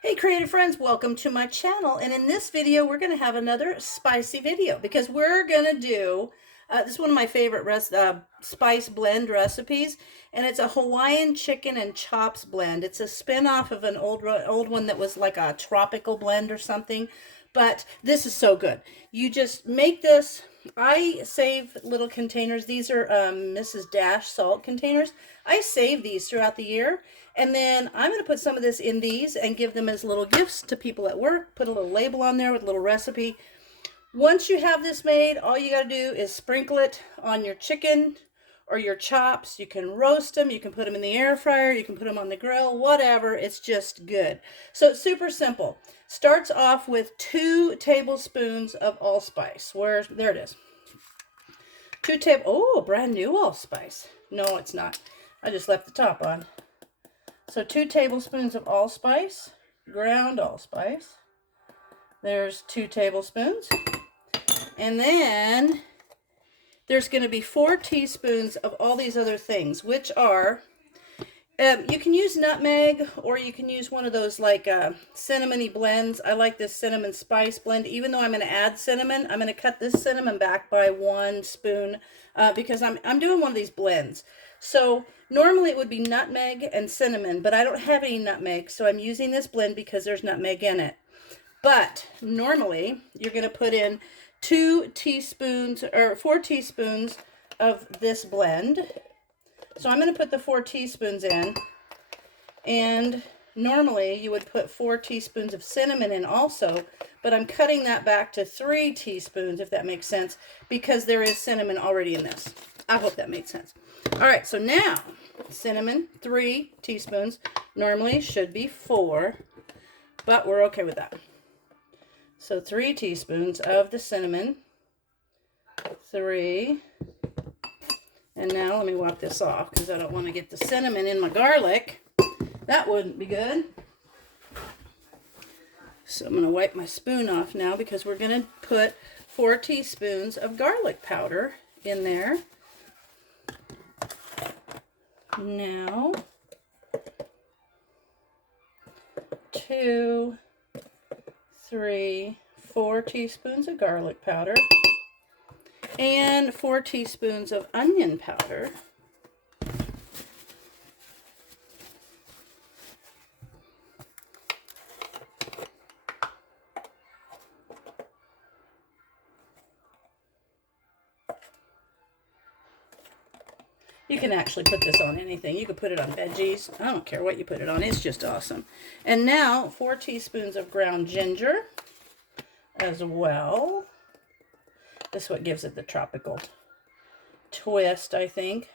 Hey creative friends, welcome to my channel, and in this video we're going to have another spicy video because we're going to do, this is one of my favorite spice blend recipes, and it's a Hawaiian chicken and chops blend. It's a spin-off of an old one that was like a tropical blend or something, but this is so good. You just make this. I save little containers. These are Mrs. Dash salt containers. I save these throughout the year. And then I'm going to put some of this in these and give them as little gifts to people at work. Put a little label on there with a little recipe. Once you have this made, all you got to do is sprinkle it on your chicken or your chops. You can roast them. You can put them in the air fryer. You can put them on the grill, whatever. It's just good. So it's super simple. Starts off with 2 tablespoons of allspice. There it is. Oh, brand new allspice. No, it's not. I just left the top on. So 2 tablespoons of allspice, ground allspice. There's 2 tablespoons. And then there's going to be 4 teaspoons of all these other things, which are, you can use nutmeg or you can use one of those like cinnamony blends. I like this cinnamon spice blend. Even though I'm going to add cinnamon, I'm going to cut this cinnamon back by 1 spoon because I'm doing one of these blends. So normally it would be nutmeg and cinnamon, but I don't have any nutmeg, so I'm using this blend because there's nutmeg in it. But normally you're going to put in 2 teaspoons or 4 teaspoons of this blend. So I'm going to put the 4 teaspoons in, and normally you would put 4 teaspoons of cinnamon in also, but I'm cutting that back to 3 teaspoons, if that makes sense, because there is cinnamon already in this. I hope that made sense. All right, so now cinnamon, 3 teaspoons. Normally should be 4, but we're okay with that. So 3 teaspoons of the cinnamon, 3. And now let me wipe this off because I don't want to get the cinnamon in my garlic. That wouldn't be good. So I'm going to wipe my spoon off now because we're going to put 4 teaspoons of garlic powder in there. Now, 2, 3, 4 teaspoons of garlic powder and 4 teaspoons of onion powder. You can actually put this on anything. You could put it on veggies. I don't care what you put it on. It's just awesome. And now 4 teaspoons of ground ginger as well. This is what gives it the tropical twist, I think.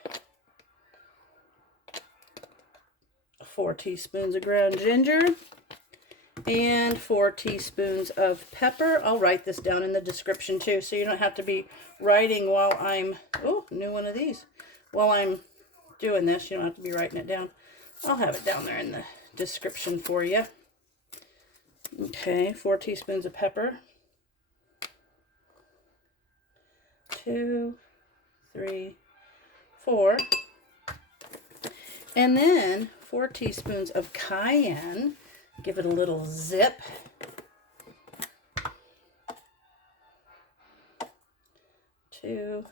4 teaspoons of ground ginger and 4 teaspoons of pepper. I'll write this down in the description too, so you don't have to be writing while I'm, oh, new one of these. While I'm doing this, you don't have to be writing it down. I'll have it down there in the description for you. Okay, 4 teaspoons of pepper. 2, 3, 4. And then 4 teaspoons of cayenne. Give it a little zip. 2,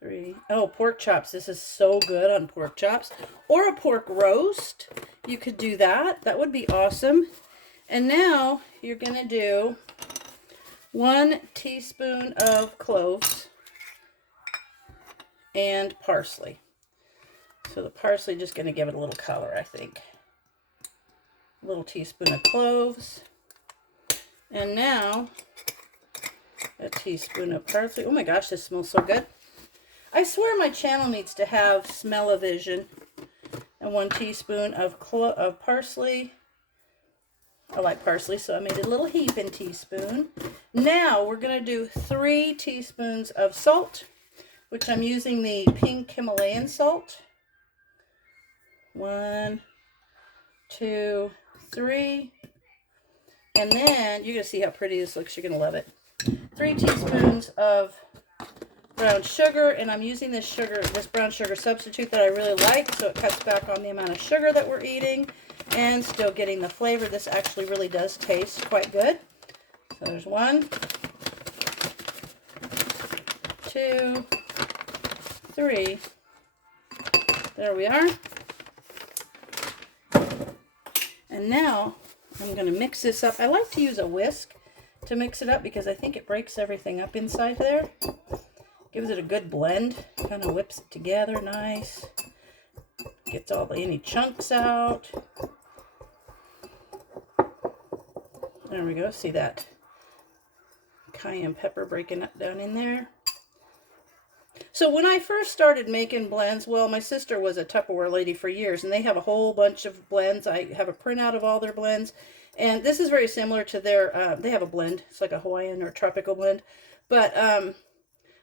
3. Oh, pork chops. This is so good on pork chops. Or a pork roast. You could do that. That would be awesome. And now you're going to do 1 teaspoon of cloves and parsley. So the parsley just going to give it a little color, I think. A little teaspoon of cloves. And now a teaspoon of parsley. Oh my gosh, this smells so good. I swear my channel needs to have smell-o-vision. And 1 teaspoon of parsley. I like parsley, so I made a little heaping teaspoon. Now we're going to do 3 teaspoons of salt, which I'm using the pink Himalayan salt. 1, 2, 3. And then you're going to see how pretty this looks. You're going to love it. 3 teaspoons of brown sugar, and I'm using this brown sugar substitute that I really like, so it cuts back on the amount of sugar that we're eating. and still getting the flavor. This actually really does taste quite good. So there's 1, 2, 3. There we are. And now I'm going to mix this up. I like to use a whisk to mix it up because I think it breaks everything up inside there. Gives it a good blend. Kind of whips it together nice. Gets all any chunks out. There we go. See that cayenne pepper breaking up down in there. So when I first started making blends, well, my sister was a Tupperware lady for years, and they have a whole bunch of blends. I have a printout of all their blends, and this is very similar to their, they have a blend. It's like a Hawaiian or tropical blend, but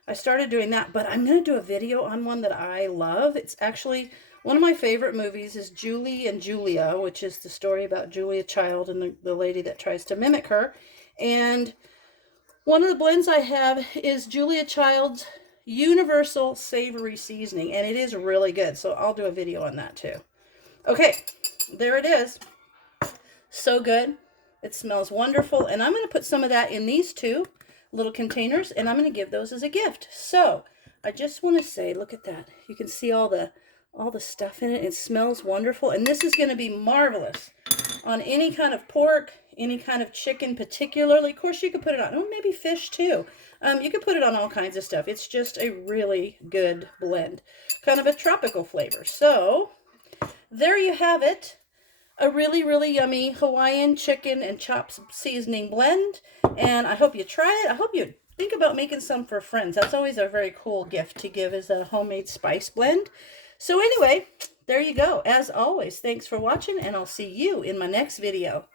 I started doing that, but I'm going to do a video on one that I love. It's actually one of my favorite movies is Julie and Julia, which is the story about Julia Child and the lady that tries to mimic her. And one of the blends I have is Julia Child's Universal Savory Seasoning, and it is really good. So I'll do a video on that too. Okay, there it is. So good. It smells wonderful. And I'm going to put some of that in these 2 little containers, and I'm going to give those as a gift. So I just want to say, look at that. You can see all the stuff in it. It smells wonderful, and this is going to be marvelous on any kind of pork, any kind of chicken particularly. Of course, you could put it on, maybe fish too. You can put it on all kinds of stuff. It's just a really good blend, kind of a tropical flavor. So there you have it. A really, really yummy Hawaiian chicken and chops seasoning blend. And I hope you try it. I hope you think about making some for friends. That's always a very cool gift to give as a homemade spice blend. So anyway, there you go. As always, thanks for watching, and I'll see you in my next video.